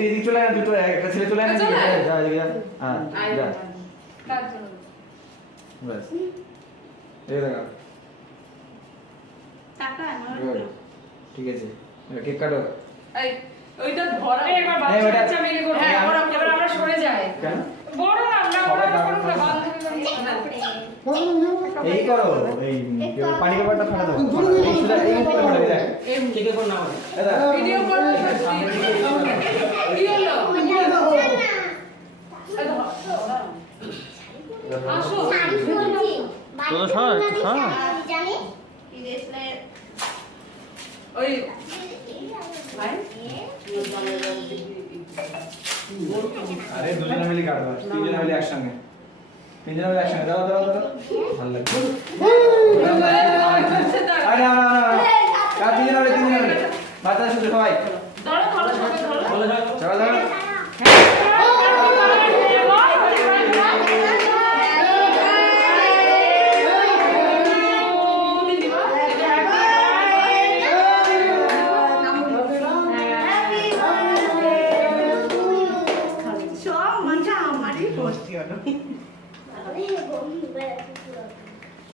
তুই এদিক চলে আয় দুটো একটা ছেলে চলে আয় যা এদিকে যা হ্যাঁ যা কার জন্য বাস এই দেখা টাকা ঠিক আছে কেক কাটো এই ওইটা ধরা একবার এই, ওটা- বাচ্চা মেলে করব হ্যাঁ, এবার আমরা সরে যাই কেন বড় না আমরা সবাই ওরা দাঁড়ানো করব থাকবে। বান্ধবী এই করো এই পানি কাপড়টা ফেলে দাও এই সুদা এই করে ফেলে দেখ কেকে কোন নাম দাদা ভিডিও করব কি হলো আসো তো সর সর ওই ভাই আরে দুজনে মিলে কাটবা তিনজনে মিলে একসঙ্গে তিনজনে মিলে একসঙ্গে দাও দাও দাও ভালো লাগবে আরে না না না কাট তিনজনে মিলে বাচ্চা শুধু সবাই ধরো ধরো সবাই ধরো চলো ধরো সব মাঝে আমারই বসতি হলো